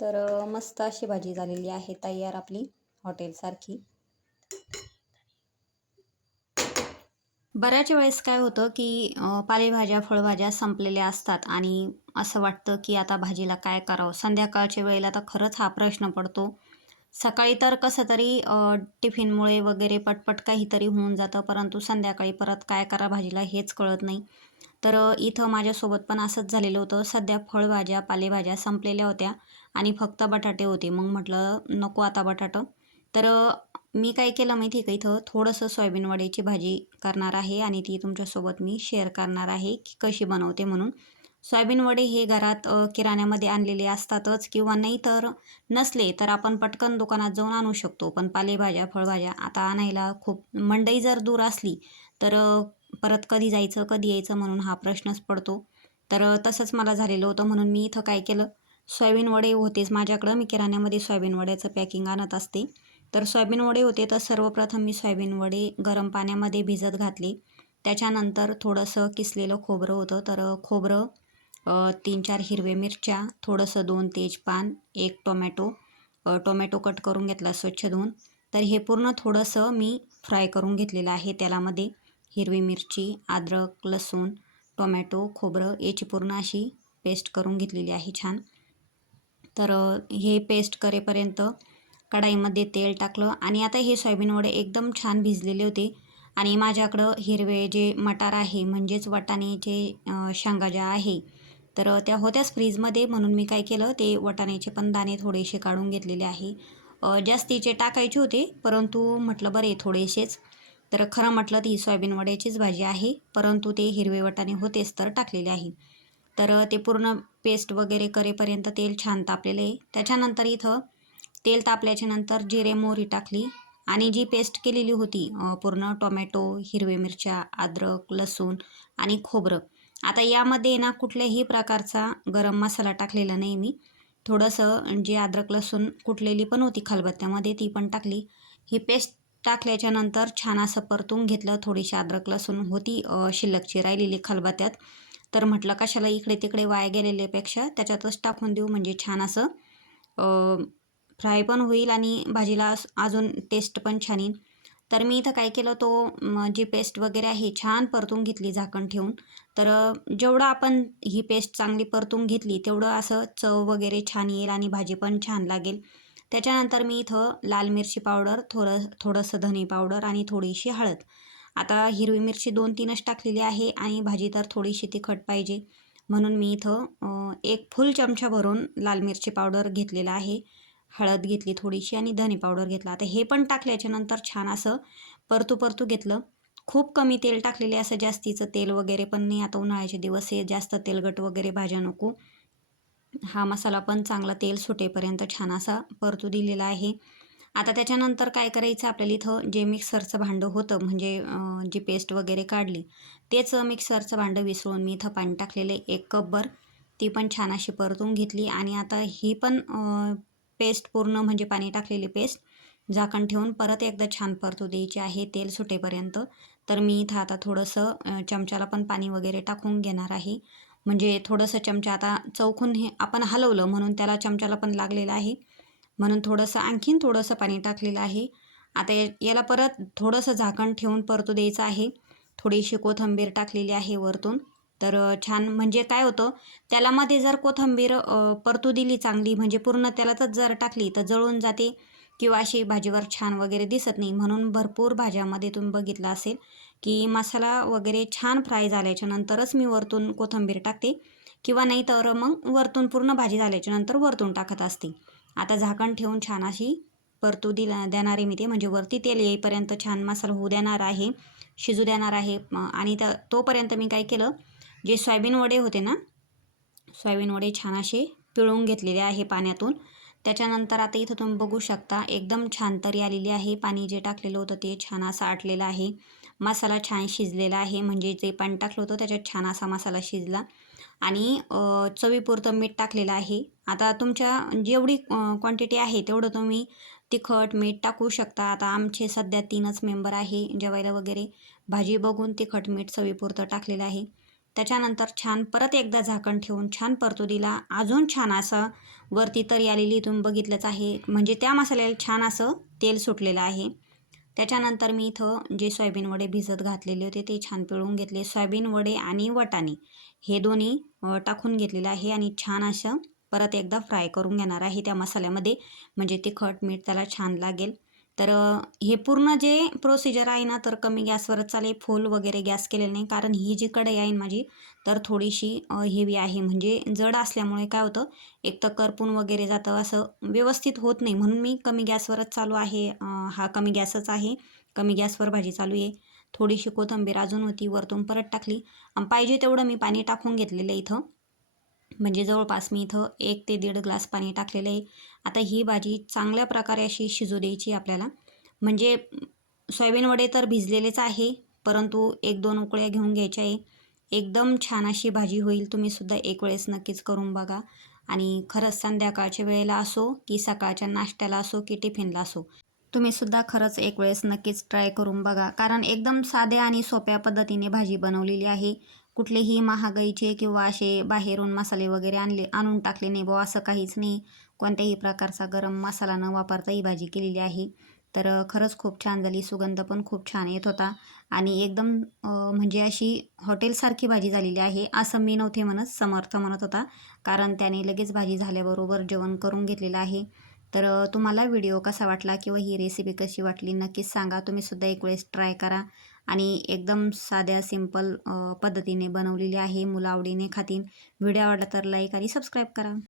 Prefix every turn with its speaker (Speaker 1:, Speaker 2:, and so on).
Speaker 1: तर मस्त अशी भाजी झालेली आहे तयार आपली हॉटेलसारखी. बऱ्याच वेळेस काय होतं की पालेभाज्या फळभाज्या संपलेल्या असतात आणि असं वाटतं की आता भाजीला काय करावं? संध्याकाळच्या वेळेला तर खरंच हा प्रश्न पडतो. सकाळी तर कसं तरी टिफिनमुळे वगैरे पटपट काहीतरी होऊन जातं परंतु संध्याकाळी परत काय करा भाजीला हेच कळत नाही. तर इथं माझ्यासोबत पण असंच झालेलं होतं. सध्या फळभाज्या पालेभाज्या संपलेल्या होत्या. आणि फक्त बटाटे होते. मग म्हटलं नको आता बटाटं. तर मी काय केलं माहिती आहे का इथं? थोडंसं सोयाबीन वड्याची भाजी करणार आहे आणि ती तुमच्यासोबत मी शेअर करणार आहे की कशी बनवते म्हणून. सोयाबीन वडे हे घरात किराण्यामध्ये आणलेले असतातच किंवा नाही तर नसले तर आपण पटकन दुकानात जाऊन आणू शकतो. पण पालेभाज्या फळभाज्या आता आणायला खूप मंडई जर दूर असली तर परत कधी जायचं कधी यायचं म्हणून हा प्रश्नच पडतो. तर तसंच मला झालेलं होतं म्हणून मी इथं काय केलं? सोयाबीन वडे होतेच. माझ्याकडं मी किराण्यामध्ये सोयाबीन वड्याचं पॅकिंग आणत असते. तर सोयाबीन वडे होते तर सर्वप्रथम मी सोयाबीन वडे गरम पाण्यामध्ये भिजत घातले. त्याच्यानंतर थोडंसं किसलेलं खोबरं होतं. तर खोबरं तीन चार हिरवे मिरच्या थोडंसं दोन तेजपान एक टोमॅटो टोमॅटो कट करून घेतला स्वच्छ धुवून. तर हे पूर्ण थोडंसं मी फ्राय करून घेतलेलं आहे तेलामध्ये हिरवी मिरची अद्रक लसूण टोमॅटो खोबरं याची पूर्ण अशी पेस्ट करून घेतलेली आहे छान. तर हे पेस्ट करेपर्यंत कढाईमध्ये तेल टाकलं आणि आता हे सोयाबीन वडे एकदम छान भिजलेले होते आणि माझ्याकडं हिरवे जे मटार आहे म्हणजेच वटाण्याचे शेंगा ज्या आहे तर त्या होत्याच फ्रीजमध्ये. म्हणून मी काय केलं ते वटाण्याचे पण दाणे थोडेसे काढून घेतलेले आहे. जास्तीचे टाकायचे होते परंतु म्हटलं बरे थोडेसेच. तर खरं म्हटलं ती सोयाबीन वड्याचीच भाजी आहे परंतु ते हिरवे वटाणे होतेच तर टाकलेले आहे. तर ते पूर्ण पेस्ट वगैरे करेपर्यंत तेल छान तापलेलं आहे. त्याच्यानंतर इथं तेल तापल्याच्या नंतर जिरे मोहरी टाकली आणि जी पेस्ट केलेली होती पूर्ण टोमॅटो हिरवे मिरच्या अद्रक लसूण आणि खोबरं. आता यामध्ये ना कुठल्याही प्रकारचा गरम मसाला टाकलेला नाही मी. थोडंसं जे अद्रक लसूण कुटलेली पण होती खलबत्त्यामध्ये ती पण टाकली. ही पेस्ट टाकल्याच्या नंतर छान असं परतून घेतलं. थोडीशी अद्रक लसूण होती शिल्लकची राहिलेली खलबत्त्यात. तर म्हटलं कशाला इकडे तिकडे वाया गेलेल्यापेक्षा त्याच्यातच टाकून देऊ म्हणजे छान असं. फ्राय पण होईल आणि भाजीला अजून टेस्ट पण छान येईल. तर मी इथं काय केलं तो जी पेस्ट वगैरे आहे छान परतून घेतली झाकण ठेवून. तर जेवढं आपण ही पेस्ट चांगली परतून घेतली तेवढं असं चव वगैरे छान येईल आणि भाजी पण छान लागेल. त्याच्यानंतर मी इथं लाल मिरची पावडर थोडं थोडंसं धने पावडर आणि थोडीशी हळद. आता हिरवी मिरची दोन तीनच टाकलेली आहे आणि भाजी तर थोडीशी तिखट पाहिजे. म्हणून मी इथं एक फुल चमचा भरून लाल मिरची पावडर घेतलेला आहे. हळद घेतली थोडीशी आणि धने पावडर घेतला. आता हे पण टाकल्याच्या नंतर छान असं परतू परतू घेतलं. खूप कमी तेल टाकलेले असं जास्तीचं तेल वगैरे पण नाही. आता उन्हाळ्याचे दिवस आहे जास्त तेलगट वगैरे भाज्या नको. हा मसाला पण चांगला तेल सुटेपर्यंत छान असा परतू दिलेला आहे. आता त्याच्यानंतर काय करायचं आपल्याला इथं जे मिक्सरचं भांडं होतं म्हणजे जी पेस्ट वगैरे काढली तेच मिक्सरचं भांडं विसरून मी इथं पाणी टाकलेलं एक कपभर ती पण छान अशी परतून घेतली आणि आता ही पण पेस्ट पूर्ण म्हणजे पाणी टाकलेली पेस्ट झाकण ठेवून परत एकदा छान परतू द्यायची आहे तेल सुटेपर्यंत. तर मी इथं आता थोडंसं चमच्याला पण पाणी वगैरे टाकून घेणार आहे. म्हणजे थोडंसं चमचा आता चौकून हे आपण हलवलं म्हणून त्याला चमच्याला पण लागलेलं आहे. म्हणून थोडंसं आणखीन थोडंसं पाणी टाकलेलं आहे. आता याला परत थोडंसं झाकण ठेवून परतू द्यायचं आहे. थोडीशी कोथिंबीर टाकलेली आहे वरतून. तर छान म्हणजे काय होतं त्याला मध्ये जर कोथिंबीर परतू दिली चांगली म्हणजे पूर्ण त्यालाच जर टाकली तर जळून जाते किंवा अशी भाजीवर छान वगैरे दिसत नाही. म्हणून भरपूर भाज्यामध्ये तुम्ही बघितलं असेल की मसाला वगैरे छान फ्राय झाल्याच्या नंतरच मी वरतून कोथिंबीर टाकते किंवा नाही तर मग वरतून पूर्ण भाजी झाल्याच्यानंतर वरतून टाकत असते. आता झाकण ठेवून छान अशी परतू दिला आहे मी ते. म्हणजे वरती तेल येईपर्यंत छान मसाला होऊ देणार आहे शिजू देणार आहे. आणि त तोपर्यंत मी काय केलं जे सोयाबीन वडे होते ना सोयाबीन वडे छान असे पिळून घेतलेले आहे पाण्यातून. त्याच्यानंतर आता इथं तुम्ही बघू शकता एकदम छान तरी आलेली आहे. पाणी जे टाकलेलं होतं ते छान असं आटलेलं आहे. मसाला छान शिजलेला आहे. म्हणजे जे पाणी टाकलं होतं त्याच्यात छान असा मसाला शिजला. आणि चवीपुरतं मीठ टाकलेलं आहे. आता तुमच्या जेवढी क्वांटिटी आहे तेवढं तुम्ही तिखट मीठ टाकू शकता. आता आमचे सध्या तीनच मेंबर आहे जेवायला वगैरे. भाजी बघून तिखट मीठ चवीपुरतं टाकलेलं आहे. त्याच्यानंतर छान परत एकदा झाकण ठेवून छान परतू दिला अजून छान असं वरती तरी आलेली तुम्ही बघितलंच आहे. म्हणजे त्या मसाल्याला छान असं तेल सुटलेलं आहे. त्याच्यानंतर मी इथं जे सोयाबीन वडे भिजत घातलेले होते ते छान पिळून घेतले. सोयाबीन वडे आणि वटाणे हे दोन्ही टाकून घेतलेलं आहे आणि छान असं परत एकदा फ्राय करून घेणार आहे त्या मसाल्यामध्ये. म्हणजे तिखट मीठ त्याला छान लागेल. तर हे पूर्ण जे प्रोसिजर आहे ना तर कमी गॅसवरच चालेल फुल वगैरे गॅस केलेलं नाही. कारण ही जी कढई आहे माझी तर थोडीशी हेवी आहे. म्हणजे जड असल्यामुळे काय होतं एक तर करपून वगैरे जातं असं व्यवस्थित होत नाही. म्हणून मी कमी गॅसवरच चालू आहे. हा कमी गॅसच आहे. कमी गॅसवर भाजी चालू आहे. थोडीशी कोथिंबीर अजून होती वरतून परत टाकली. आणि पाहिजे तेवढं मी पाणी टाकून घेतलेलं आहे इथं. म्हणजे जवळपास मी इथं एक ते दीड ग्लास पाणी टाकलेलं आहे. आता ही भाजी चांगल्या प्रकारे अशी शिजू द्यायची आपल्याला. म्हणजे सोयाबीन वडे तर भिजलेलेच आहे परंतु एक दोन उकळ्या घेऊन घ्यायच्या आहे. एकदम छान अशी भाजी होईल तुम्ही सुद्धा एक वेळेस नक्कीच करून बघा. आणि खरंच संध्याकाळच्या वेळेला असो की सकाळच्या नाश्त्याला असो की टिफिनला असो तुम्ही सुद्धा खरंच एक वेळेस नक्कीच ट्राय करून बघा. कारण एकदम साध्या आणि सोप्या पद्धतीने भाजी बनवलेली आहे. कुठलेही महागाईचे किंवा असे बाहेरून मसाले वगैरे आणले आणून टाकले नाही बुवा असं काहीच नाही. कोणत्याही प्रकारचा गरम मसाला न वापरता ही भाजी केलेली आहे. तर खरंच खूप छान झाली. सुगंध पण खूप छान येत होता. आणि एकदम म्हणजे अशी हॉटेलसारखी भाजी झालेली आहे असं मी नव्हते म्हणत समर्थ म्हणत होता. कारण त्याने लगेच भाजी झाल्याबरोबर जेवण करून घेतलेलं आहे. तर तुम्हाला व्हिडिओ कसा वाटला किंवा ही रेसिपी कशी वाटली नक्कीच सांगा. तुम्ही सुद्धा एक वेळेस ट्राय करा. आणि एकदम साध्या सिंपल पद्धतीने बनवलेली आहे मुलं आवडीने खातील. व्हिडिओ आवडला तर लाईक आणि सबस्क्राईब करा.